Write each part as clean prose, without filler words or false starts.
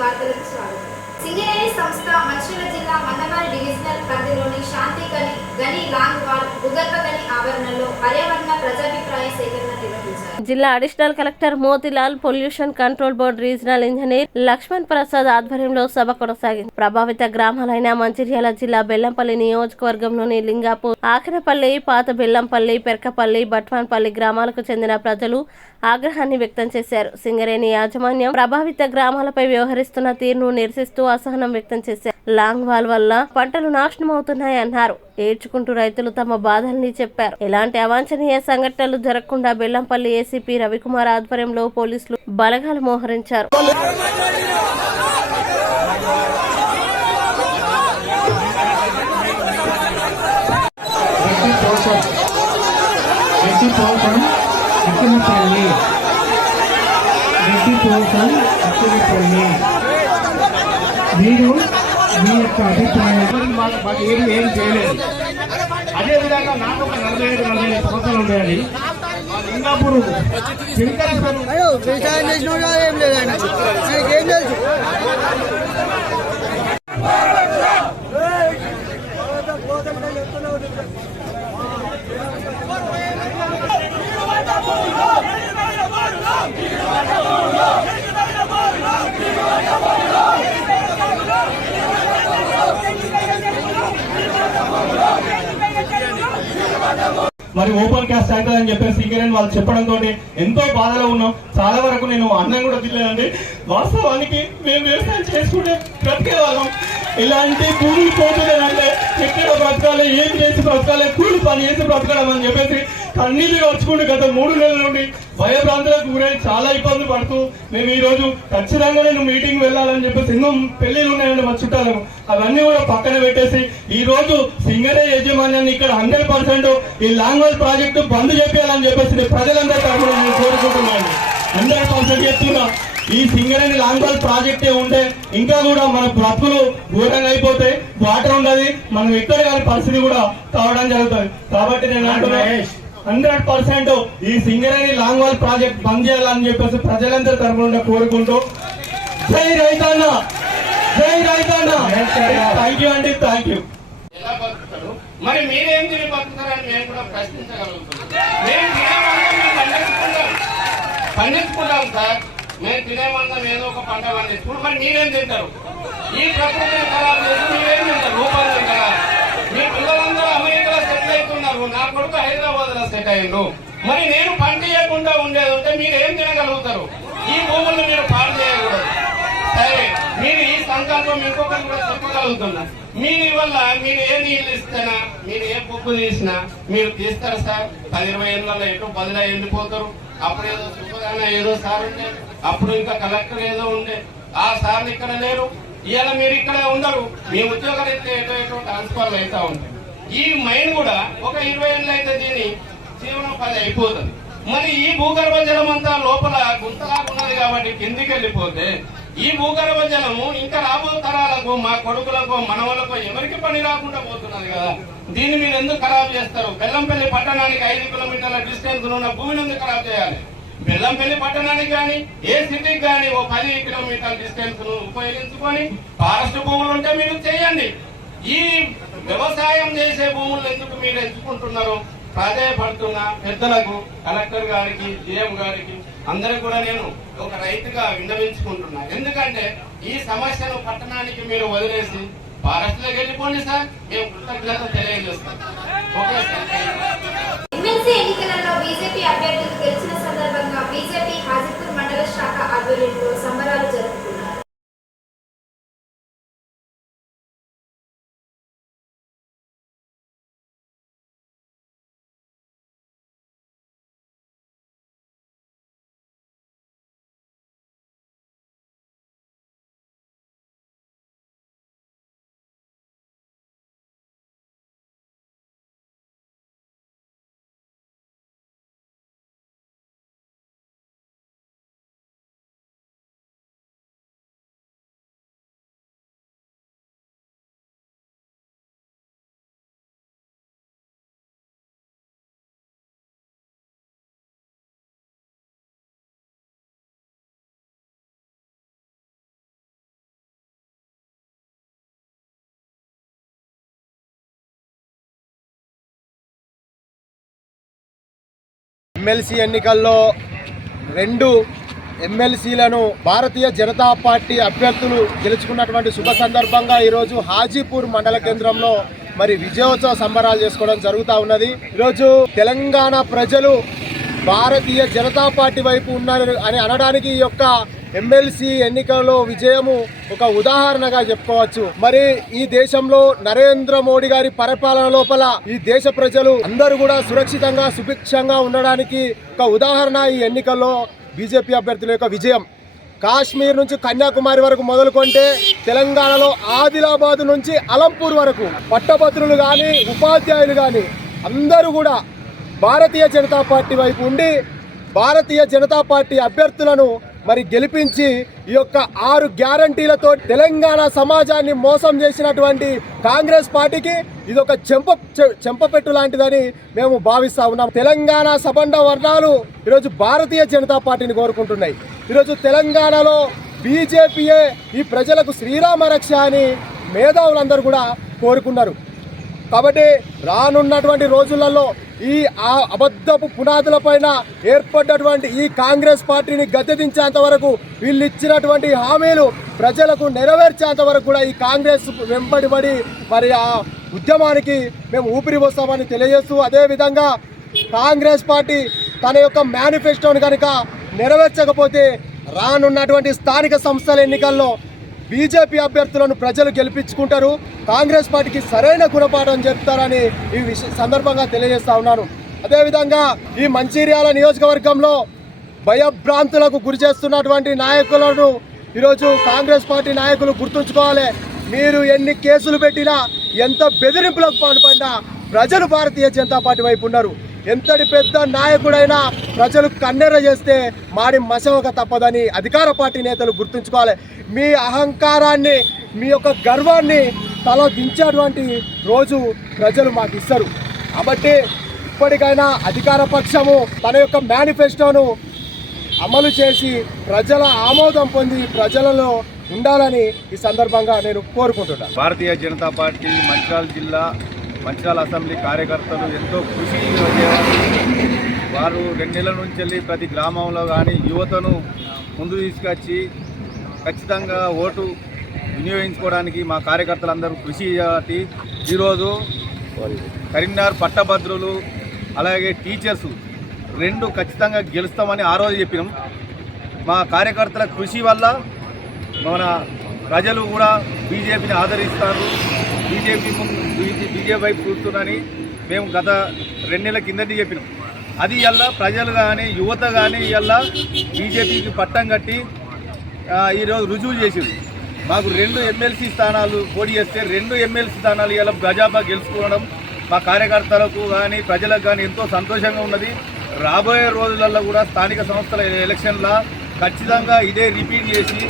వార్తలకు స్వాగతం. సింగరేణి సంస్థ మంచిర్యాల జిల్లా మందమరి డివిజనల్ పరిధిలోని శాంతి గని లాంగ్ వాల్ భూగర్భ గని ఆవరణలో పర్యావరణ ప్రజాభిప్రాయ సేకరణ నిర్వహించారు. జిల్లా additional collector Motilal, pollution control board regional engineer Lakshman Prasad ఆధ్వర్యంలో సభ కొనసాగింది. ప్రభావిత గ్రామాలైన మంచిర్యాల జిల్లా బెల్లంపల్లి నియోజకవర్గంలోని లింగాపూర్, ఆకినపల్లి, పాత బెల్లంపల్లి, పెర్కపల్లి, బట్వాన్పల్లి గ్రామాలకు చెందిన ప్రజలు ఆగ్రహాన్ని వ్యక్తం చేశారు. సింగరేణి యాజమాన్యం ప్రభావిత గ్రామాలపై వ్యవహరిస్తున్న తీరును నిరసిస్తూ అసహనం వ్యక్తం చేశారు. లాంగ్ వాల్ వల్ల పంటలు నాశనం అవుతున్నాయన్నారు. ఏడ్చుకుంటూ రైతులు తమ బాధల్ని చెప్పారు. ఎలాంటి అవాంఛనీయ సంఘటనలు జరగకుండా బెల్లంపల్లి ఏసీపీ రవికుమార్ ఆధ్వర్యంలో పోలీసులు బలగాలు మోహరించారు. మీరు మీ యొక్క అభిప్రాయం మాకు ఏం చేయలేదు. అదేవిధంగా నాకు ఒక 47 సంవత్సరాలు ఉండేది. లింగాపూర్ మరి ఓపెన్ క్యాస్ట్ అవుతుంది అని చెప్పేసి సింగరేణి వాళ్ళు చెప్పడంతో ఎంతో బాధలో ఉన్నాం. చాలా వరకు నేను అన్నం కూడా తినలేదండి. వాస్తవానికి మేము వ్యవసాయం చేసుకుంటే బ్రతికే వాళ్ళం. ఇలాంటి భూమి పోతుందంటే ఎక్కడ బ్రతకాలి, ఏం చేసి బ్రతకాలి, కూలి పని చేసి బ్రతకడం అని చెప్పేసి కన్నీళ్ళు వచ్చుకుంటూ గత 3 నెలల నుండి భయభ్రాంతులకు గురై చాలా ఇబ్బంది పడుతూ మేము ఈ రోజు ఖచ్చితంగా నేను మీటింగ్ వెళ్ళాలని చెప్పేసి ఎన్నో పెళ్లిళ్ళు ఉన్నాయండి మా చుట్టాలకు. అవన్నీ కూడా పక్కన పెట్టేసి ఈ రోజు సింగరేణి యాజమాన్యాన్ని ఇక్కడ 100% ఈ లాంగ్ వాల్ ప్రాజెక్టు బంద్ చేయాలని చెప్పేసి ప్రజలందరూ తరఫున నేను కోరుకుంటున్నాను. 100% చెప్తున్నా. ఈ సింగరేణి లాంగ్ వాల్ ప్రాజెక్టే ఉంటే ఇంకా కూడా మన బ్రతుకులు ఘోరంగా అయిపోతాయి. వాటర్ ఉండదు, మనం ఎక్కడ కాని పరిస్థితి కూడా కావడం జరుగుతుంది. కాబట్టి నేను అంటున్నా 100% ఈ సింగరేణి లాంగ్ వాల్ ప్రాజెక్ట్ బంద్ చేయాలని చెప్పేసి ప్రజలందరూ తరఫున కోరుకుంటూ జై రైతన్న, జై రైతన్న. థ్యాంక్ యూ అండి, థ్యాంక్ యూ. ఎలా బతుకుతారు మరి మీరేం తిని బతుకుతారని మేము కూడా ప్రశ్నించగలుగుతున్నాం. పండించుకుంటాం సార్, మేము తినేమందం ఏదో ఒక పంట పండించుకుంటాం. మరి మీరేం తింటారు? ఈ ప్రకృతిని ఖరాబ్ చేసి మీరేం తింటారు? రూపాయలు తింటారా? మీ పిల్లలందరూ అమెరికాలో సెటిల్ అవుతున్నారు. నా కొడుకు హైదరాబాద్ లో సెట్ అయ్యిండు. మరి నేను పంట చేయకుండా ఉండేది ఉంటే మీరు ఏం తినగలుగుతారు? ఈ భూములను మీరు పాడు చేయకూడదు. సరే, మీరు ఈ సంకల్పం ఇంకొకరు కూడా చెప్పగలుగుతున్నా. మీరు వల్ల మీరు ఏ నీళ్ళు ఇస్తున్నా, మీరు ఏ బొగ్గు తీసినా మీరు తీస్తారు సార్. 10-20 ఏళ్ళలో ఎటు బదిలీ ఎండిపోతారు. అప్పుడు ఏదో సుఖగానే ఏదో సార్ ఉండే, అప్పుడు ఇంకా కలెక్టర్ ఏదో ఉండే, ఆ సార్లు ఇక్కడ లేరు. ఇవాళ మీరు ఇక్కడే ఉండరు. మీ ఉద్యోగాలు అయితే ఎటో ట్రాన్స్ఫర్లు అవుతా ఉంటాయి. ఈ మైన్ కూడా ఒక 20 ఏళ్ళు అయితే దీని జీవనోపాధి అయిపోతుంది. మరి ఈ భూగర్భ జలం అంతా లోపల గుంతలాగా ఉన్నది కాబట్టి కిందికి వెళ్ళిపోతే ఈ భూగర్భ జలము ఇంకా రాబో తరాలకు, మా కొడుకులకు, మనవలకు ఎవరికి పని రాకుండా పోతున్నది కదా. దీన్ని మీరు ఎందుకు ఖరాబ్ చేస్తారు? బెల్లంపల్లి పట్టణానికి 5 కిలోమీటర్ల డిస్టెన్స్ ఉన్న భూమిని ఎందుకు ఖరాబ్ చేయాలి? బెల్లంపల్లి పట్టణానికి కానీ ఏ సిటీకి కానీ ఓ 10 కిలోమీటర్ల డిస్టెన్స్ ను ఉపయోగించుకొని ఫారెస్ట్ భూములు ఉంటే మీరు చేయండి. ఈ వ్యవసాయం చేసే భూములు ఎందుకు మీరు ఎంచుకుంటున్నారు? ప్రాధాయపడుతున్న పెద్దలకు, కలెక్టర్ గారికి, డిఎం గారికి అందరికి కూడా నేను ఒక రైతుగా విన్నవించుకుంటున్నా. ఎందుకంటే ఈ సమస్యను పట్టణానికి మీరు వదిలేసి ఫారెస్ట్ లోకి వెళ్ళిపోండి సార్, మేము కృతజ్ఞత తెలియజేస్తాం. Okay sir. ఎమ్మెల్సీ ఎన్నికలలో బీజేపీ అభ్యర్థులు గెలిచిన సందర్భంగా బీజేపీ హాజీపూర్ మండల శాఖ ఆధ్వర్యంలో సంబరాలు జరుపుకున్నారు. ఎమ్మెల్సీ ఎన్నికల్లో 2 ఎమ్మెల్సీలను భారతీయ జనతా పార్టీ అభ్యర్థులు గెలుచుకున్నటువంటి శుభ సందర్భంగా ఈరోజు హాజీపూర్ మండల కేంద్రంలో మరి విజయోత్సవ సంబరాలు చేసుకోవడం జరుగుతూ ఉన్నది. ఈరోజు తెలంగాణ ప్రజలు భారతీయ జనతా పార్టీ వైపు ఉన్నారు అని అనడానికి ఈ యొక్క ఎమ్మెల్సీ ఎన్నికల్లో విజయము ఒక ఉదాహరణగా చెప్పుకోవచ్చు. మరి ఈ దేశంలో నరేంద్ర మోడీ గారి పరిపాలన లోపల ఈ దేశ ప్రజలు అందరూ కూడా సురక్షితంగా సుభిక్షంగా ఉండడానికి ఒక ఉదాహరణ ఈ ఎన్నికల్లో బీజేపీ అభ్యర్థుల యొక్క విజయం. కాశ్మీర్ నుంచి కన్యాకుమారి వరకు మొదలుకొంటే తెలంగాణలో ఆదిలాబాద్ నుంచి అలంపూర్ వరకు పట్టభద్రులు కానీ ఉపాధ్యాయులు కానీ అందరూ కూడా భారతీయ జనతా పార్టీ వైపు ఉండి భారతీయ జనతా పార్టీ అభ్యర్థులను మరి గెలిపించి ఈ యొక్క 6 గ్యారంటీలతో తెలంగాణ సమాజాన్ని మోసం చేసినటువంటి కాంగ్రెస్ పార్టీకి ఇది ఒక చెంపపెట్టు లాంటిదని మేము భావిస్తా ఉన్నాం. తెలంగాణ సబండ వర్ణాలు ఈరోజు భారతీయ జనతా పార్టీని కోరుకుంటున్నాయి. ఈరోజు తెలంగాణలో బీజేపీయే ఈ ప్రజలకు శ్రీరామ రక్ష అని మేధావులందరూ కూడా కోరుకున్నారు. కాబట్టి రానున్నటువంటి రోజులలో ఈ అబద్ధపు పునాదులపైన ఏర్పడ్డటువంటి ఈ కాంగ్రెస్ పార్టీని గద్దెదించేంత వరకు వీళ్ళు ఇచ్చినటువంటి హామీలు ప్రజలకు నెరవేర్చేంత వరకు కూడా ఈ కాంగ్రెస్ వెంబడిపడి మరి ఆ ఉద్యమానికి మేము ఊపిరి పోస్తామని తెలియజేస్తూ, అదేవిధంగా కాంగ్రెస్ పార్టీ తన యొక్క మేనిఫెస్టోని కనుక నెరవేర్చకపోతే రానున్నటువంటి స్థానిక సంస్థల ఎన్నికల్లో బీజేపీ అభ్యర్థులను ప్రజలు గెలిపించుకుంటారు, కాంగ్రెస్ పార్టీకి సరైన గుణపాఠం చెప్తారని ఈ సందర్భంగా తెలియజేస్తా ఉన్నాను. అదేవిధంగా ఈ మంచిర్యాల నియోజకవర్గంలో భయభ్రాంతులకు గురి చేస్తున్నటువంటి నాయకులను ఈరోజు కాంగ్రెస్ పార్టీ నాయకులు గుర్తుంచుకోవాలి. మీరు ఎన్ని కేసులు పెట్టినా, ఎంత బెదిరింపులకు పాల్పడినా ప్రజలు భారతీయ జనతా పార్టీ వైపు ఉన్నారు. ఎంతటి పెద్ద నాయకుడైనా ప్రజలు కన్నెర్ర చేస్తే మాడి మసవక తప్పదని అధికార పార్టీ నేతలు గుర్తుంచుకోవాలి. మీ అహంకారాన్ని, మీ యొక్క గర్వాన్ని తల దించేటువంటి రోజు ప్రజలు మాకు ఇస్తారు. కాబట్టి ఇప్పటికైనా అధికార పక్షము తన యొక్క మేనిఫెస్టోను అమలు చేసి ప్రజల ఆమోదం పొంది ప్రజలలో ఉండాలని ఈ సందర్భంగా నేను కోరుకుంటున్నాను. భారతీయ జనతా పార్టీ మంచిర్యాల జిల్లా మంచిర్యాల అసెంబ్లీ కార్యకర్తలు ఎంతో కృషి చేసేవారు. వారు 2 నెలల నుంచి వెళ్ళి ప్రతి గ్రామంలో కానీ యువతను ముందు తీసుకొచ్చి ఖచ్చితంగా ఓటు వినియోగించుకోవడానికి మా కార్యకర్తలందరూ కృషి చేయాలి. ఈరోజు కరీంనగర్ పట్టభద్రులు అలాగే టీచర్స్ 2 ఖచ్చితంగా గెలుస్తామని ఆ రోజు చెప్పినాం. మా కార్యకర్తల కృషి వల్ల మన ప్రజలు కూడా బీజేపీని ఆదరిస్తారు. బీజేపీ వైపు చూస్తున్నారని మేము గత 2 నెలల కిందటి చెప్పినాం. అది ఇవాళ ప్రజలు కానీ యువత కానీ ఇవాళ బీజేపీకి పట్టం కట్టి ఈరోజు రుజువు చేసింది. మాకు 2 ఎమ్మెల్సీ స్థానాలు పోటీ చేస్తే 2 ఎమ్మెల్సీ స్థానాలు ఇవాళ గజాబా గెలుచుకోవడం మా కార్యకర్తలకు కానీ ప్రజలకు కానీ ఎంతో సంతోషంగా ఉన్నది. రాబోయే రోజులలో కూడా స్థానిక సంస్థల ఎలక్షన్లో ఖచ్చితంగా ఇదే రిపీట్ చేసి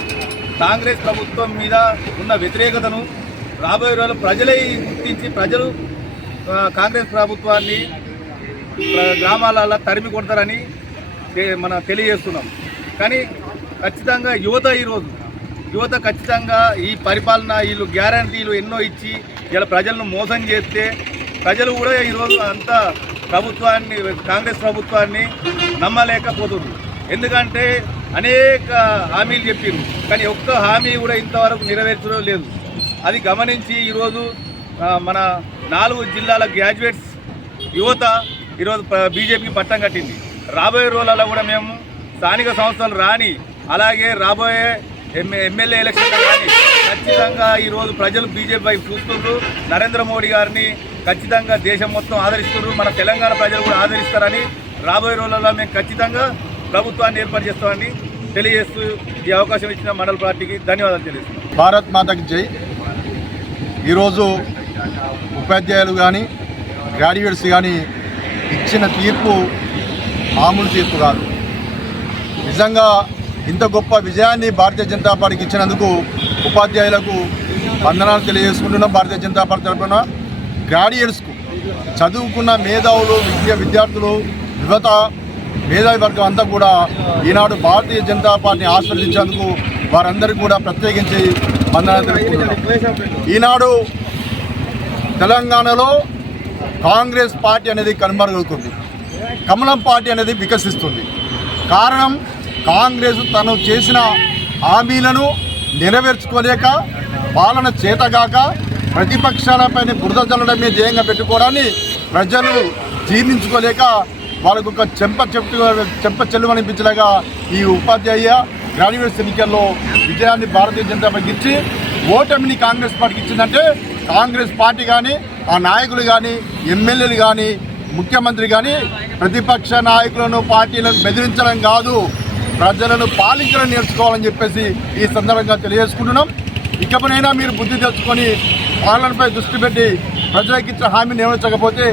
కాంగ్రెస్ ప్రభుత్వం మీద ఉన్న వ్యతిరేకతను రాబోయే రోజుల్లో ప్రజలే గుర్తించి ప్రజలు కాంగ్రెస్ ప్రభుత్వాన్ని గ్రామాలలో తరిమి కొడతారని మనం తెలియజేస్తున్నాం. కానీ ఖచ్చితంగా యువత ఖచ్చితంగా ఈ పరిపాలన వీళ్ళు గ్యారంటీలు ఎన్నో ఇచ్చి ఇలా ప్రజలను మోసం చేస్తే ప్రజలు కూడా ఈరోజు అంతా కాంగ్రెస్ ప్రభుత్వాన్ని నమ్మలేకపోతున్నారు. ఎందుకంటే అనేక హామీలు చెప్పారు, కానీ ఒక్క హామీ కూడా ఇంతవరకు నెరవేర్చడం లేదు. అది గమనించి ఈరోజు మన 4 జిల్లాల గ్రాడ్యుయేట్స్ యువత ఈరోజు బీజేపీకి పట్టం కట్టింది. రాబోయే రోజులలో కూడా మేము స్థానిక సంస్థలు రాని అలాగే రాబోయే ఎమ్మెల్యే ఎలక్షన్లు కానీ ఖచ్చితంగా ఈరోజు ప్రజలు బీజేపీ వైపు చూస్తున్నారు. నరేంద్ర మోడీ గారిని ఖచ్చితంగా దేశం మొత్తం ఆదరిస్తున్నారు. మన తెలంగాణ ప్రజలు కూడా ఆదరిస్తారని రాబోయే రోజులలో మేము ఖచ్చితంగా ప్రభుత్వాన్ని ఏర్పాటు చేస్తామని తెలియజేస్తూ ఈ అవకాశం ఇచ్చిన మండల పార్టీకి ధన్యవాదాలు తెలియజేస్తున్నాం. భారత్ మాతకి జై. ఈరోజు ఉపాధ్యాయులు కానీ గ్రాడ్యుయేట్స్ కానీ ఇచ్చిన తీర్పు మామూలు తీర్పు కాదు. నిజంగా ఇంత గొప్ప విజయాన్ని భారతీయ జనతా పార్టీకి ఇచ్చినందుకు ఉపాధ్యాయులకు వందనాలు తెలియజేసుకుంటున్నాం. భారతీయ జనతా పార్టీ తరఫున గ్రాడ్యుయేట్స్కు చదువుకున్న మేధావులు విద్యార్థులు యువత మేధావి వర్గం అంతా కూడా ఈనాడు భారతీయ జనతా పార్టీని ఆశీర్వదించేందుకు వారందరికీ కూడా ప్రత్యేకించి వందనాలు తెలుపుకుంటున్నాం. ఈనాడు తెలంగాణలో కాంగ్రెస్ పార్టీ అనేది కనుమరుగవుతుంది. కమలం పార్టీ అనేది వికసిస్తుంది. కారణం కాంగ్రెస్ తను చేసిన హామీలను నెరవేర్చుకోలేక, పాలన చేతగాక, ప్రతిపక్షాలపైన బురద జల్లడమే ధ్యేయంగా పెట్టుకోవడాన్ని ప్రజలు జీర్ణించుకోలేక వాళ్ళకు ఒక చెంప చెల్లుమనిపించలేగా ఈ ఉపాధ్యాయ గ్రాడ్యుయేట్స్ ఎన్నికల్లో విజయాన్ని భారతీయ జనతా పార్టీకి ఇచ్చి ఓటమిని కాంగ్రెస్ పార్టీకి ఇచ్చిందంటే కాంగ్రెస్ పార్టీ కానీ, ఆ నాయకులు కానీ, ఎమ్మెల్యేలు కానీ, ముఖ్యమంత్రి కానీ ప్రతిపక్ష నాయకులను, పార్టీలను బెదిరించడం కాదు, ప్రజలను పాలించడం నేర్చుకోవాలని చెప్పేసి ఈ సందర్భంగా తెలియజేసుకుంటున్నాం. ఇకపైనా మీరు బుద్ధి తెచ్చుకొని పాలనపై దృష్టి పెట్టి ప్రజలకు ఇచ్చిన హామీ నెరవేర్చకపోతే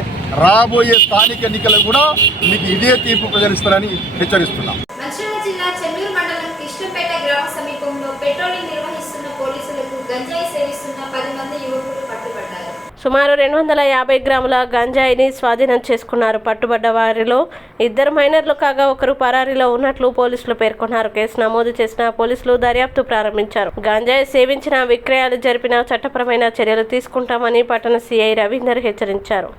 రాబోయే స్థానిక ఎన్నికలు కూడా మీకు ఇదే తీర్పు ప్రజలిస్తారని హెచ్చరిస్తున్నాం. మంచిర్యాల జిల్లా చెన్నూరు మండలం కృష్ణపేట గ్రామ సమీపంలో పెట్రోలింగ్ నిర్వహిస్తున్న పోలీసులకు గంజాయి సేవిస్తున్న 10 మంది యువకులు పట్టుబడ్డారు. సుమారు 250 గ్రాముల గంజాయిని స్వాధీనం చేసుకున్నారు. పట్టుబడ్డ వారిలో 2 మైనర్లు కాగా 1 పరారీలో ఉన్నట్లు పోలీసులు పేర్కొన్నారు. కేసు నమోదు చేసిన పోలీసులు దర్యాప్తు ప్రారంభించారు. గంజాయి సేవించిన, విక్రయాలు జరిపిన చట్టపరమైన చర్యలు తీసుకుంటామని పట్టణ సిఐ రవీందర్ హెచ్చరించారు.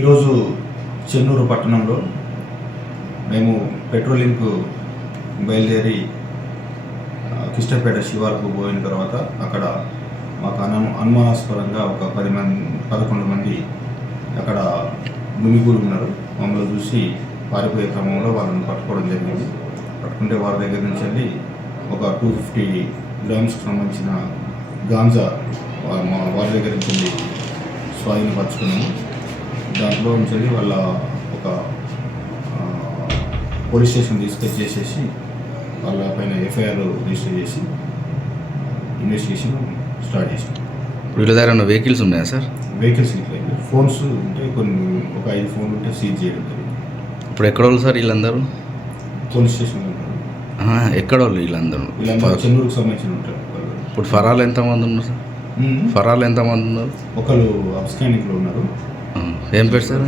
ఈరోజు చెన్నూరు పట్టణంలో మేము పెట్రోలింగ్కు బయలుదేరి కృష్ణపేట శివార్కు పోయిన తర్వాత అక్కడ మాకు అనుమానాస్పదంగా ఒక 11 మంది అక్కడ గుమిగూలు ఉన్నారు. మమ్మల్ని చూసి పారిపోయే క్రమంలో వాళ్ళని పట్టుకోవడం జరిగింది. పట్టుకుంటే వారి దగ్గర నుంచి వెళ్ళి ఒక 250 గ్రామ్స్కి సంబంధించిన గాంజా వారి దగ్గర నుంచి వెళ్ళి స్వాధీనపరుచుకున్నాము. దాంట్లో నుంచి వాళ్ళ ఒక పోలీస్ స్టేషన్ తీసుకొచ్చేసేసి వాళ్ళ పైన ఎఫ్ఐఆర్ రిజిస్టర్ చేసి ఇన్వెస్టిగేషన్ స్టార్ట్ చేసాం. వీళ్ళ దగ్గర ఉన్న వెహికల్స్ ఉన్నాయా సార్? వెహికల్స్ లేదు, ఫోన్స్ ఉంటే ఒక 5 ఫోన్లు ఉంటే సీజ్ చేయడం జరిగింది. ఇప్పుడు ఎక్కడ వాళ్ళు సార్ వీళ్ళందరూ? పోలీస్ స్టేషన్లో ఉన్నారు. ఎక్కడ వాళ్ళు వీళ్ళందరూ? చెన్నూరుకు సంబంధించిన ఉంటారు. ఇప్పుడు ఫరాలు ఎంతమంది ఉన్నారు సార్? ఫరాలు ఎంతమంది ఉన్నారు? ఒకరు అబ్స్కానిక్లో ఉన్నారు. ఏం పేరు సార్?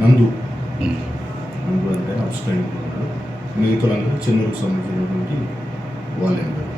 నందు అంటే అబ్స్కానిక్లో ఉన్నారు. మిగతా చెన్నూరుకు సంబంధించినటువంటి వాళ్ళే ఉన్నారు.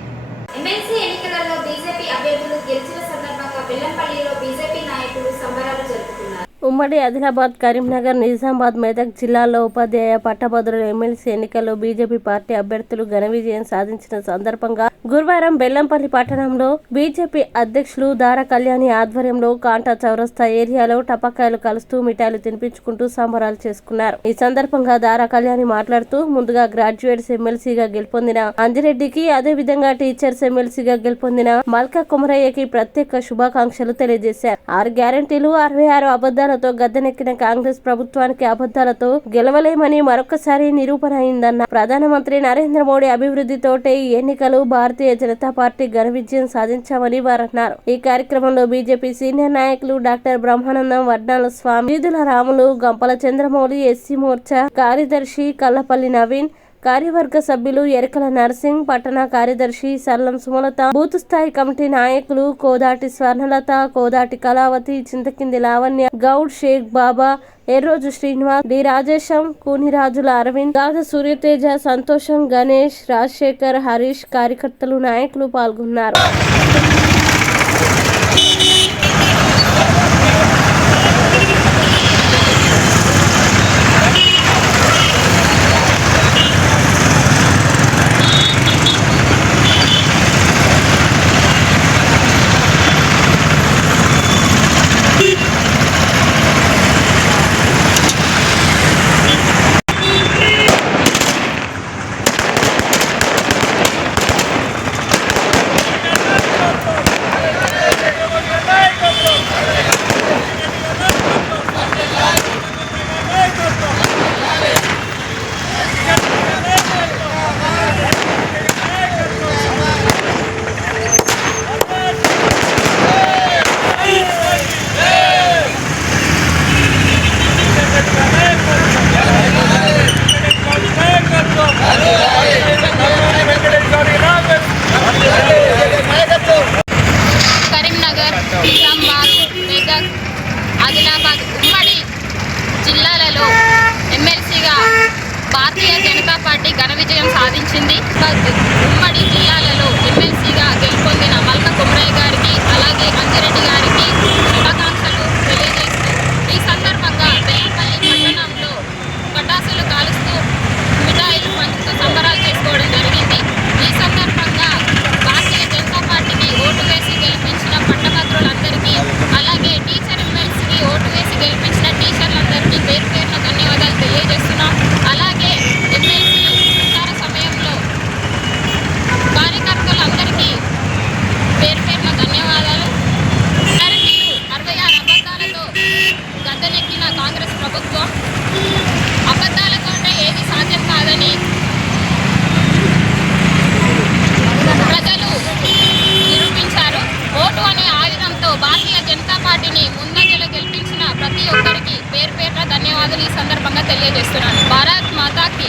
ఎమ్మెల్సీ ఎన్నికలలో బీజేపీ అభ్యర్థులు గెలిచిన సందర్భంగా బెల్లంపల్లిలో బీజేపీ నాయకులు సంబరాలు జరుపుకున్నారు. ఉమ్మడి ఆదిలాబాద్, కరీంనగర్, నిజామాబాద్, మెదక్ జిల్లాల్లో ఉపాధ్యాయ, పట్టభద్రుల ఎమ్మెల్సీ ఎన్నికల్లో బీజేపీ పార్టీ అభ్యర్థులు ఘన విజయం సాధించిన సందర్భంగా గురువారం బెల్లంపల్లి పట్టణంలో బీజేపీ అధ్యక్షులు దారా కళ్యాణి ఆధ్వర్యంలో కాంటా చౌరస్తా ఏరియాలో టపాకాయలు కలుస్తూ మిఠాయిలు తినిపించుకుంటూ సంబరాలు చేసుకున్నారు. ఈ సందర్భంగా దారా కళ్యాణి మాట్లాడుతూ ముందుగా గ్రాడ్యుయేట్స్ ఎమ్మెల్సీగా గెలుపొందిన అంజిరెడ్డికి, అదేవిధంగా టీచర్స్ ఎమ్మెల్సీగా గెలుపొందిన మల్కా కుమరయ్యకి ప్రత్యేక శుభాకాంక్షలు తెలియజేశారు. 6 గ్యారంటీలు, 66 అబద్ధాలతో గద్దెనెక్కిన కాంగ్రెస్ ప్రభుత్వానికి అబద్ధాలతో గెలవలేమని మరొకసారి నిరూపణ అయిందన్న ప్రధానమంత్రి నరేంద్ర మోడీ అభివృద్ధితోటే ఈ ఎన్నికలు భారతీయ జనతా పార్టీ ఘన విజయం సాధించామని వారన్నారు. ఈ కార్యక్రమంలో బీజేపీ సీనియర్ నాయకులు డాక్టర్ బ్రహ్మానందం, వడ్నాల స్వామి, వీధుల రాములు, గంపల చంద్రమౌళి, ఎస్సీ మోర్చా కార్యదర్శి కల్లపల్లి నవీన్, కార్యవర్గ సభ్యులు ఎరకల నర్సింగ్, పట్టణ కార్యదర్శి సల్లం సుమలత, బూత్ స్థాయి కమిటీ నాయకులు కోదాటి స్వర్ణలత, కోదాటి కళావతి, చింతకింది లావణ్య, గౌడ్, షేక్ బాబా, ఎర్రోజు శ్రీనివాస్, డి రాజేశం, కూనిరాజుల అరవింద్, గాజ సూర్యతేజ, సంతోషం, గణేష్, రాజశేఖర్, హరీష్, కార్యకర్తలు, నాయకులు పాల్గొన్నారు. భారతీయ జనతా పార్టీ ఘన విజయం సాధించింది. ఉమ్మడి జిల్లాలలో ఎమ్మెల్సీగా గెలుపొందిన మల్క కుమరయ్య గారికి అలాగే అంజిరెడ్డి గారికి శుభాకాంక్షలు తెలియజేస్తూ ఈ సందర్భంగా బెల్లంపల్లి పట్టణంలో పటాసులు కాలుస్తూ మిఠాయిలు పంచుతూ సంబరాలు చేసుకోవడం జరిగింది. ఈ సందర్భంగా భారతీయ జనతా పార్టీకి ఓటు వేసి గెలిపించిన పట్టభద్రులందరికీ అలాగే టీచర్ ఎమ్మెల్సీకి ఓటు వేసి గెలిపించిన టీచర్లందరికీ పేరు పేరున ధన్యవాదాలు తెలియజేస్తున్నాం. అలాగే ఎమ్మెల్సీ ప్రచార సమయంలో కార్యకర్తలందరికీ పేరు పేరున ధన్యవాదాలు. 66 అబద్ధాలతో గద్దెనెక్కిన కాంగ్రెస్ ప్రభుత్వం అబద్ధాలతోనే ఏది సాధ్యం కాదని ప్రజలు నిరూపించారు. ఓటు అనే ఆయుధంతో భారతీయ జనతా పార్టీని ముందంజలో గెలిపించిన ప్రతి ఒక్కరికి పేరు పేరున ధన్యవాదాలు ఈ సందర్భంగా తెలియజేస్తున్నాను. భారత్ మాతాకి.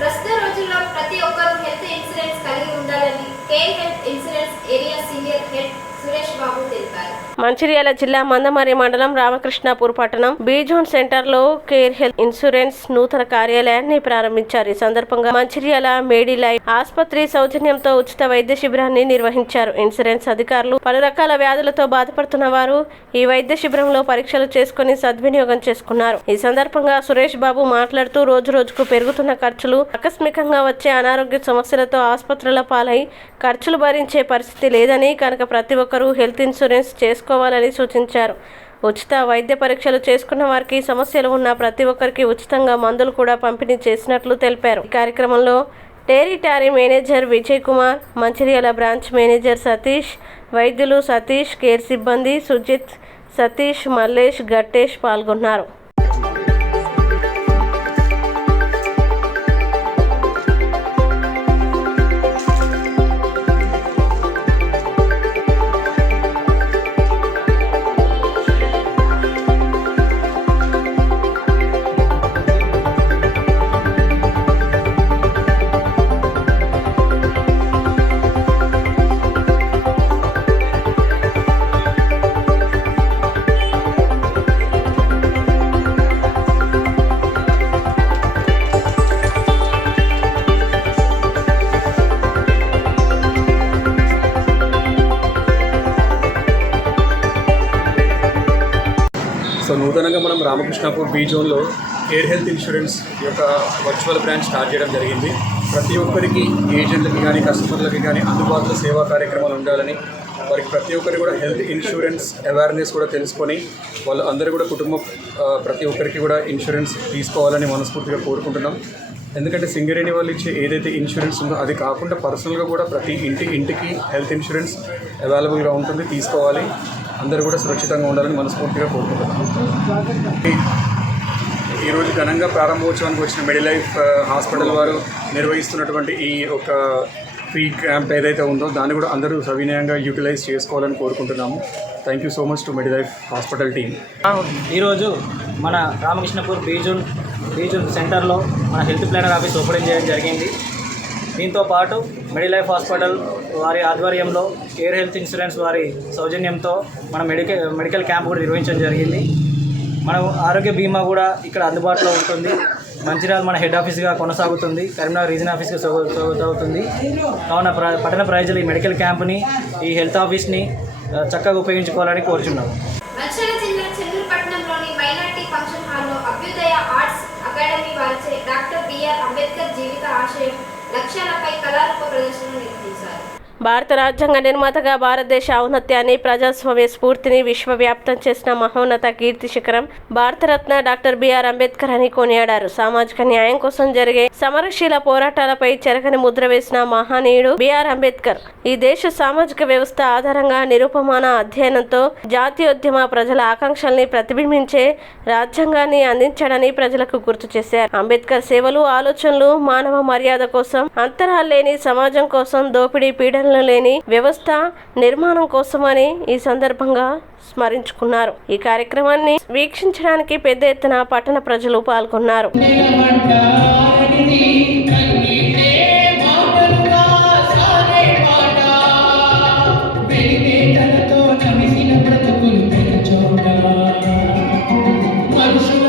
ప్రస్తుత రోజుల్లో ప్రతి ఒక్కరూ హెల్త్ ఇన్సూరెన్స్ కలిగి ఉండాలని care health insurance area senior head Suresh Babu తెలిపారు. మంచిర్యాల జిల్లా మందమర్రి మండలం రామకృష్ణాపూర్ పట్టణం బీజోన్ సెంటర్ లో కేర్ హెల్త్ ఇన్సూరెన్స్ నూతన కార్యాలయాన్ని ప్రారంభించారు. ఈ సందర్భంగా మంచిర్యాల మేడిలైఫ్ ఆసుపత్రి సౌజన్యంతో ఉచిత వైద్య శిబిరాన్ని నిర్వహించారు. ఇన్సూరెన్స్ అధికారులు పలు రకాల వ్యాధులతో బాధపడుతున్న వారు ఈ వైద్య శిబిరంలో పరీక్షలు చేసుకుని సద్వినియోగం చేసుకున్నారు. ఈ సందర్భంగా సురేష్ బాబు మాట్లాడుతూ రోజు రోజుకు పెరుగుతున్న ఖర్చులు, ఆకస్మికంగా వచ్చే అనారోగ్య సమస్యలతో ఆసుపత్రుల పాలై ఖర్చులు భరించే పరిస్థితి లేదని కనుక ప్రతి ఒక్కరూ హెల్త్ ఇన్సూరెన్స్ చేసుకోవాలని సూచించారు. ఉచిత వైద్య పరీక్షలు చేసుకున్న వారికి సమస్యలు ఉన్న ప్రతి ఒక్కరికి ఉచితంగా మందులు కూడా పంపిణీ చేసినట్లు తెలిపారు. ఈ కార్యక్రమంలో territory manager Vijay Kumar, Mancherial branch manager Satish, వైద్యులు సతీష్, కేర్ సిబ్బంది సుజిత్, సతీష్, మల్లేష్, గట్టేష్ పాల్గొన్నారు. సో నూతనంగా మనం రామకృష్ణాపూర్ బీ జోన్లో కేర్ హెల్త్ ఇన్సూరెన్స్ యొక్క వర్చువల్ బ్రాంచ్ స్టార్ట్ చేయడం జరిగింది. ప్రతి ఒక్కరికి, ఏజెంట్లకి కానీ కస్టమర్లకి కానీ అందుబాటులో సేవా కార్యక్రమాలు ఉండాలని, వారికి ప్రతి ఒక్కరికి కూడా హెల్త్ ఇన్సూరెన్స్ అవేర్నెస్ కూడా తెలుసుకొని వాళ్ళు అందరూ కూడా కుటుంబం ప్రతి ఒక్కరికి కూడా ఇన్సూరెన్స్ తీసుకోవాలని మనస్ఫూర్తిగా కోరుకుంటున్నాం. ఎందుకంటే సింగరేణి వాళ్ళు ఇచ్చే ఏదైతే ఇన్సూరెన్స్ ఉందో అది కాకుండా పర్సనల్గా కూడా ప్రతి ఇంటికి హెల్త్ ఇన్సూరెన్స్ అవైలబుల్గా ఉంటుంది, తీసుకోవాలి. అందరూ కూడా సురక్షితంగా ఉండాలని మనస్ఫూర్తిగా కోరుకుంటున్నాం. ఈరోజు ఘనంగా ప్రారంభోత్సవానికి వచ్చిన మెడిలైఫ్ హాస్పిటల్ వారు నిర్వహిస్తున్నటువంటి ఈ ఒక ఫ్రీ క్యాంప్ ఏదైతే ఉందో దాన్ని కూడా అందరూ సవినయంగా యూటిలైజ్ చేసుకోవాలని కోరుకుంటున్నాము. Thank you so much to Medilife hospital team. ఈరోజు మన రామకృష్ణపూర్ బీజూన్ సెంటర్లో మన హెల్త్ ప్లానర్ ఆఫీస్ ఓపెన్ చేయడం జరిగింది. దీంతో పాటు మెడిలైఫ్ హాస్పిటల్ వారి ఆధ్వర్యంలో కేర్ హెల్త్ ఇన్సూరెన్స్ వారి సౌజన్యంతో మన మెడికల్ క్యాంప్ కూడా నిర్వహించడం జరిగింది. మనం ఆరోగ్య బీమా కూడా ఇక్కడ అందుబాటులో ఉంటుంది. మంచిర్యాల మన హెడ్ ఆఫీస్గా కొనసాగుతుంది, కరీంనగర్ రీజనల్ ఆఫీస్గా సాగుతుంది. కావున పట్టణ ప్రజలు ఈ మెడికల్ క్యాంప్ని, ఈ హెల్త్ ఆఫీస్ని చక్కగా ఉపయోగించుకోవాలని కోరుచున్నాము. ఫంక్షన్ హాల్లో అభ్యుదయ ఆర్ట్స్ అకాడమీ వారిచే డాక్టర్ బిఆర్ అంబేద్కర్ జీవిత ఆశయం లక్ష్యాలపై కళారూప ప్రదర్శన నిర్వహించారు. భారత రాజ్యాంగ నిర్మాతగా భారతదేశ ఔన్నత్యాన్ని, ప్రజాస్వామ్య స్ఫూర్తిని విశ్వవ్యాప్తం చేసిన మహోన్నత కీర్తి శిఖరం భారతరత్న డాక్టర్ బిఆర్ అంబేద్కర్ అని కొనియాడారు. సామాజిక న్యాయం కోసం జరిగే సమరశీల పోరాటాలపై చెరగని ముద్ర వేసిన మహనీయుడు బిఆర్ అంబేద్కర్ ఈ దేశ సామాజిక వ్యవస్థ ఆధారంగా నిరూపమాన అధ్యయనంతో జాతీయోద్యమ ప్రజల ఆకాంక్షల్ని ప్రతిబింబించే రాజ్యాంగాన్ని అందించాడని ప్రజలకు గుర్తు చేశారు. అంబేద్కర్ సేవలు, ఆలోచనలు మానవ మర్యాద కోసం, అంతరాలు లేని సమాజం కోసం, దోపిడీ పీడన లేని వ్యవస్థ నిర్మాణం కోసమని ఈ సందర్భంగా స్మరించుకున్నారు. ఈ కార్యక్రమాన్ని వీక్షించడానికి పెద్ద ఎత్తున పట్టణ ప్రజలు పాల్గొన్నారు. మనుషుల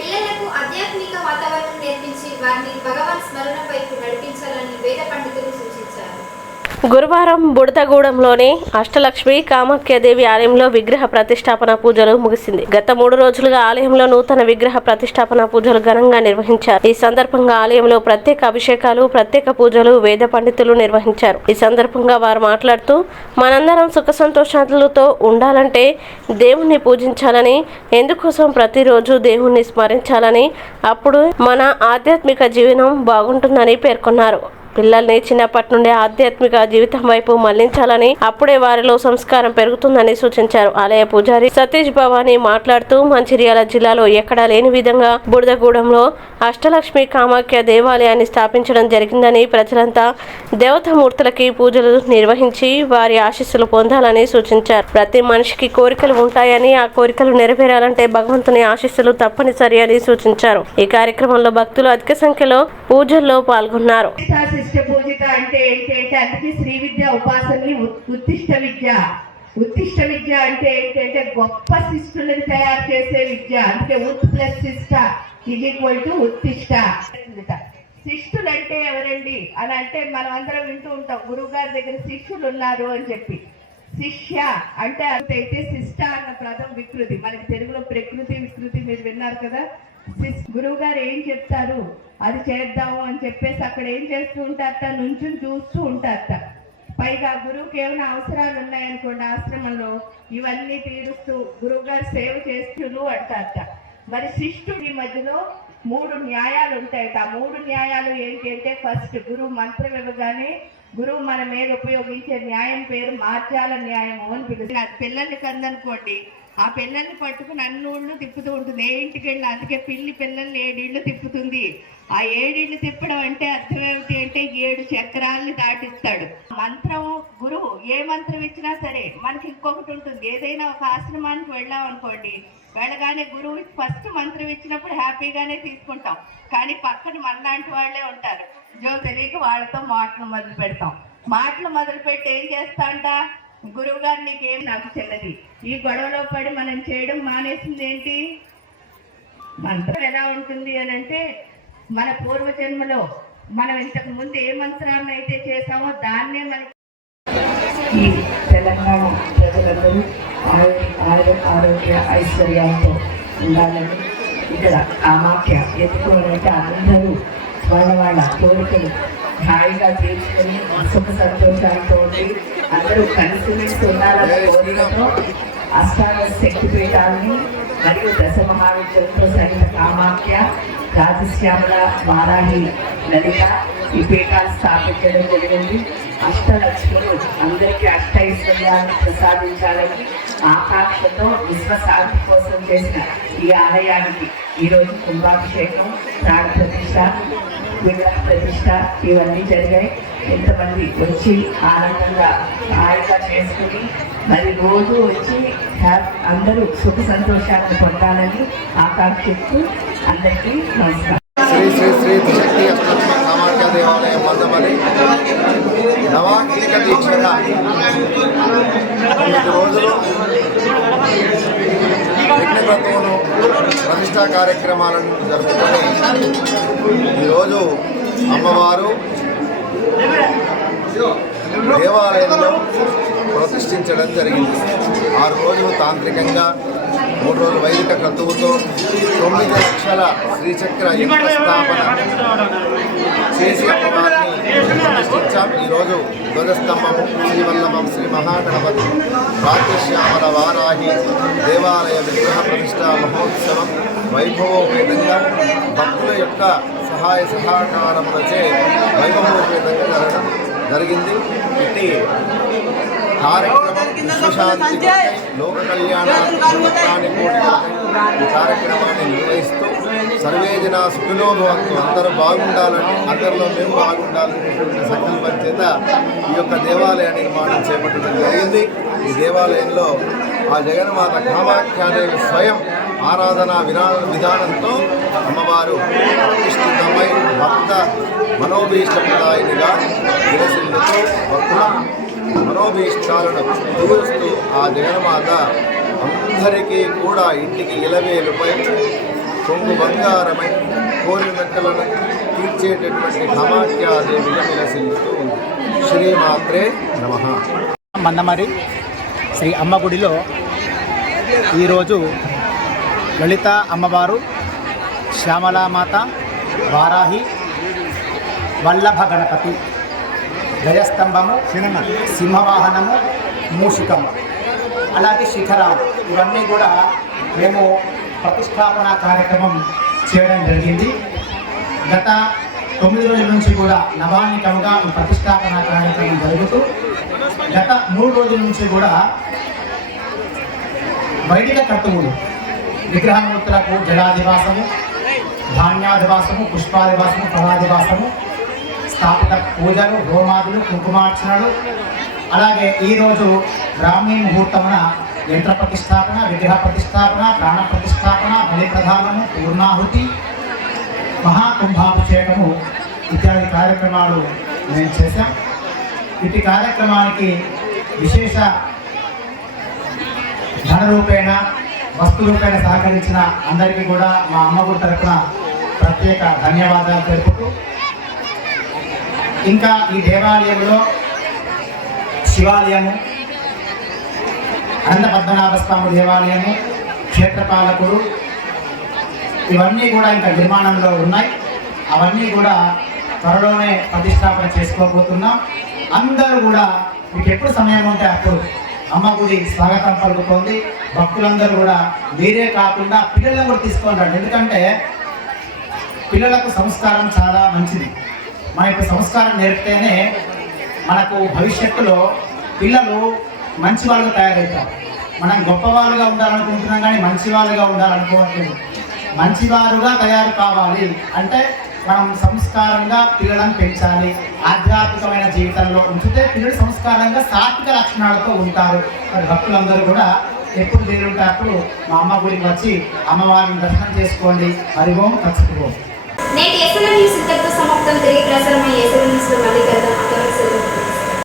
పిల్లలకు ఆధ్యాత్మిక వాతావరణం నేర్పించి వారిని భగవాన్ స్మరణ వైపు నడిపించాలని వేద పండితులు సూచించారు. గురువారం బుడతగూడెంలోని అష్టలక్ష్మి కామాఖ్యాదేవి ఆలయంలో విగ్రహ ప్రతిష్టాపన పూజలు ముగిసింది. గత 3 రోజులుగా ఆలయంలో నూతన విగ్రహ ప్రతిష్టాపన పూజలు ఘనంగా నిర్వహించారు. ఈ సందర్భంగా ఆలయంలో ప్రత్యేక అభిషేకాలు, ప్రత్యేక పూజలు వేద పండితులు నిర్వహించారు. ఈ సందర్భంగా వారు మాట్లాడుతూ, మనందరం సుఖ సంతోషాలతో ఉండాలంటే దేవుణ్ణి పూజించాలని, ఎందుకోసం ప్రతిరోజు దేవుణ్ణి స్మరించాలని, అప్పుడు మన ఆధ్యాత్మిక జీవనం బాగుంటుందని పేర్కొన్నారు. పిల్లల్ని చిన్నప్పటి నుండి ఆధ్యాత్మిక జీవితం వైపు మళ్లించాలని, అప్పుడే వారిలో సంస్కారం పెరుగుతుందని సూచించారు. ఆలయ పూజారి సతీష్ భవానీ మాట్లాడుతూ, మంచిర్యాల జిల్లాలో ఎక్కడా లేని విధంగా బుడతగూడెంలో అష్టలక్ష్మి కామాఖ్య దేవాలయాన్ని స్థాపించడం జరిగిందని, ప్రజలంతా దేవతామూర్తులకి పూజలు నిర్వహించి వారి ఆశీస్సులు పొందాలని సూచించారు. ప్రతి మనిషికి కోరికలు ఉంటాయని, ఆ కోరికలు నెరవేరాలంటే భగవంతుని ఆశీస్సులు తప్పనిసరి అని సూచించారు. ఈ కార్యక్రమంలో భక్తులు అధిక సంఖ్యలో పూజల్లో పాల్గొన్నారు. పూజిత అంటే ఏంటంటే అందుకే శ్రీ విద్య ఉపాసనని ఉత్తిష్ట విద్య. ఉత్తిష్ట విద్య అంటే ఏంటంటే గొప్ప శిష్టులను తయారు చేసే విద్య. అందుకే ఉత్ ప్లస్ శిష్ట = ఉత్తిష్ట. శిష్టులు అంటే ఎవరండి అని అంటే మనం అందరం వింటూ ఉంటాం, గురువు గారి దగ్గర శిష్యులు ఉన్నారు అని చెప్పి. శిష్య అంటే అయితే శిష్ట అన్న పదం వికృతి. మనకి తెలుగులో ప్రకృతి వికృతి మీరు విన్నారు కదా. గురువు గారు ఏం చెప్తారు అది చేద్దాము అని చెప్పేసి అక్కడ ఏం చేస్తూ ఉంటారట, నుంచుని చూస్తూ ఉంటారట. పైగా గురువుకి ఏమైనా అవసరాలు ఉన్నాయనుకోండి ఆశ్రమంలో, ఇవన్నీ తీరుస్తూ గురువు గారు సేవ చేస్తూ అంటారట. మరి శిష్టుడి మధ్యలో 3 న్యాయాలు ఉంటాయట. ఆ 3 న్యాయాలు ఏంటి అంటే, ఫస్ట్ గురువు మంత్రం ఇవ్వగానే గురువు మన మీద ఉపయోగించే న్యాయం పేరు మార్జాల న్యాయము అని పిలుస్తారు. పిల్లల్ని కందనుకోండి, ఆ పిల్లల్ని పట్టుకుని అన్నూళ్ళు తిప్పుతూ ఉంటుంది. ఏ ఇంటికి వెళ్ళి అందుకే పిల్లల్ని 7 ఇళ్ళు తిప్పుతుంది. ఆ 7 ఇళ్ళు తిప్పడం అంటే అర్థం ఏమిటి అంటే 7 చక్రాలని దాటిస్తాడు. మంత్రం గురువు ఏ మంత్రం ఇచ్చినా సరే మనకి ఇంకొకటి ఉంటుంది. ఏదైనా ఒక ఆశ్రమానికి వెళ్ళాం అనుకోండి, వెళ్ళగానే గురువు ఫస్ట్ మంత్రం ఇచ్చినప్పుడు హ్యాపీగానే తీసుకుంటాం. కానీ పక్కన మనలాంటి వాళ్ళే ఉంటారు, తెలియక వాళ్ళతో మాటలు మొదలు పెడతాం. మాటలు మొదలు పెట్టి ఏం చేస్తాంట, గురువు గారు నీకేం నాకు చెల్లది. ఈ గొడవలో పడి మనం చేయడం మానేసింది ఏంటి, మంత్రం ఎలా ఉంటుంది అని అంటే, మన పూర్వజన్మలో మనం ఇంతకు ముందు ఏ మంత్రాన్ని అయితే చేసామో దాన్నే మనకి. ఈ తెలంగాణ ప్రజలందరూ ఆరోగ్య ఐశ్వర్యాలతో ఉండాలని, ఇక్కడ కామాఖ్య ఎత్తుకోవాలంటే అందరూ వాళ్ళ కోరికలు హాయిగా తీర్చుకొని సుఖ సంతోషాలతో ఉండి అందరూ కలిసిమెలిసి ఉండాలన్న కోరికతో అష్టాదశ శక్తి పీఠాలని మరియు 10 మహావిద్యలతో సహిత కామాఖ్య రాజశ్యామల వారాహి లలిత ఈ పీఠాలు స్థాపించడం జరిగింది. అష్టలక్ష్ములు అందరికీ అష్టైశ్వర్యాలను ప్రసాదించాలని ఆకాంక్షతో విశ్వశాంతి కోసం చేసిన ఈ ఆలయానికి ఈరోజు కుంభాభిషేకం, ప్రాణ ప్రతిష్ట, విగ్రహ ప్రతిష్ట ఇవన్నీ జరిగాయి. ఎంతమంది వచ్చి ఆనందంగా హాయిగా చేసుకుని మరి రోజు వచ్చి అందరూ సుఖ సంతోషాలను పొందాలని ఆకాంక్షిస్తూ అందరికీ నమస్కారం. శ్రీ శ్రీ శ్రీ శక్తి అష్టలక్ష్మి కామాఖ్య దేవాలయం మందమని నవాకిలిక దీక్షగా 9 రోజులు యజ్ఞవ్రతమును ప్రతిష్టా కార్యక్రమాలను జరుపుకొని ఈరోజు అమ్మవారు దేవాలయంలో ప్రతిష్ఠించడం జరిగింది. 6 రోజులు తాంత్రికంగా, 3 రోజులు వైదిక క్రతువుతో 9 లక్షల శ్రీచక్ర యంత్ర స్థాపన చేసి అమ్మవారిని ప్రతిష్ఠించాం. ఈరోజు ధ్వజస్తంభము, శ్రీవల్లభం, శ్రీ మహాగణపతి, రాజశ్యామల వారాహి దేవాలయ విగ్రహ ప్రతిష్టా మహోత్సవం వైభవోపేతంగా భక్తుల యొక్క సహాయ సహకారములచే వైభవోపేతంగా జరగడం జరిగింది. ఇట్టి కార్యక్రమం విశ్వశాంతి కొరకై, లోక కళ్యాణాన్ని కోటి ఈ కార్యక్రమాన్ని నిర్వహిస్తూ సర్వే జన సుఖినో భవంతు, అందరూ బాగుండాలని, అందరిలో మేము బాగుండాలని సంకల్పం చేత ఈ యొక్క దేవాలయ నిర్మాణం చేపట్టడం జరిగింది. ఈ దేవాలయంలో ఆ జగన్మాత కామాఖ్యాదేవి స్వయం ఆరాధనా విధానంతో అమ్మవారు ప్రతిష్ఠితమై భక్త మనోభీష్టప్రదాయినిగా విలసిల్లుతూ భక్తుల మనోభీష్టాలను తీరుస్తూ ఆ జగన్మాత అందరికీ కూడా ఇంటికి ఇలవేలుపై కొంగు బంగారమై కోరినట్టులను తీర్చేటటువంటి కామాఖ్యాదేవిగా విలసిల్లుతూ ఉంది. శ్రీమాత్రే నమః. మందమరి శ్రీ అమ్మ గుడిలో ఈరోజు లలిత అమ్మవారు, శ్యామలామాత, వారాహి, వల్లభ గణపతి, గజస్తంభము, సింహవాహనము, మూషికము, అలాగే శిఖరాలు ఇవన్నీ కూడా మేము ప్రతిష్టాపన కార్యక్రమం చేయడం జరిగింది. గత 9 రోజుల నుంచి కూడా నవాన్నికంగా ఈ ప్రతిష్టాపన కార్యక్రమం జరుగుతూ గత 3 రోజుల నుంచి కూడా వైదిక కర్తవులు విగ్రహమూర్తులకు జలాదివాసము, ధాన్యాదివాసము, పుష్పాదివాసము, ఫలాదివాసము, స్థాపిత పూజలు, హోమాదులు, కుంకుమార్చనలు, అలాగే ఈరోజు బ్రాహ్మీ ముహూర్తమున యంత్ర ప్రతిష్టాపన, విగ్రహ ప్రతిష్టాపన, ప్రాణ ప్రతిష్టాపన, బలి ప్రధానము, పూర్ణాహుతి, మహాకుంభాభిషేకము ఇత్యాది కార్యక్రమాలు మేము చేశాం. ఇటు కార్యక్రమానికి విశేష ధనరూపేణ, వస్తురూపేణ సహకరించిన అందరికీ కూడా మా అమ్మగుడి తరఫున ప్రత్యేక ధన్యవాదాలు తెలుపుతూ, ఇంకా ఈ దేవాలయంలో శివాలయము, అనంత పద్మనాభ స్వామి దేవాలయము, క్షేత్రపాలకుడు ఇవన్నీ కూడా ఇంకా నిర్మాణంలో ఉన్నాయి. అవన్నీ కూడా త్వరలోనే ప్రతిష్టాపన చేసుకోబోతున్నాం. అందరూ కూడా మీకు ఎప్పుడు సమయం ఉంటే అప్పుడు అమ్మ గుడి స్వాగతం పలుకుతోంది. భక్తులందరూ కూడా మీరే కాకుండా పిల్లలను కూడా తీసుకొని రండి. ఎందుకంటే పిల్లలకు సంస్కారం చాలా మంచిది. మన ఇప్పుడు సంస్కారం నేర్పితేనే మనకు భవిష్యత్తులో పిల్లలు మంచి వాళ్ళుగా తయారవుతారు. మనం గొప్పవాళ్ళుగా ఉండాలనుకుంటున్నాం కానీ మంచి వాళ్ళుగా ఉండాలనుకోవట్లేదు. మంచివారుగా తయారు కావాలి అంటే మనం సంస్కారంగా పిల్లలను పెంచాలి. ఆధ్యాత్మికమైన జీవితంలో ఉంచితే పిల్లలు సంస్కారంగా సాత్విక లక్షణాలతో ఉంటారు. మరి భక్తులందరూ కూడా ఎప్పుడు వీలుంటే అప్పుడు మా అమ్మ గుడికి వచ్చి అమ్మవారిని దర్శనం చేసుకోండి. హరిఓం తత్సతు. నేటి ఎస్ఎల్ఎం న్యూస్ ఇంతటితో సమాప్తం. తిరిగి ప్రసారమయ్యే ఎస్ఎల్ఎం న్యూస్లో మళ్ళీ కలుద్దాం.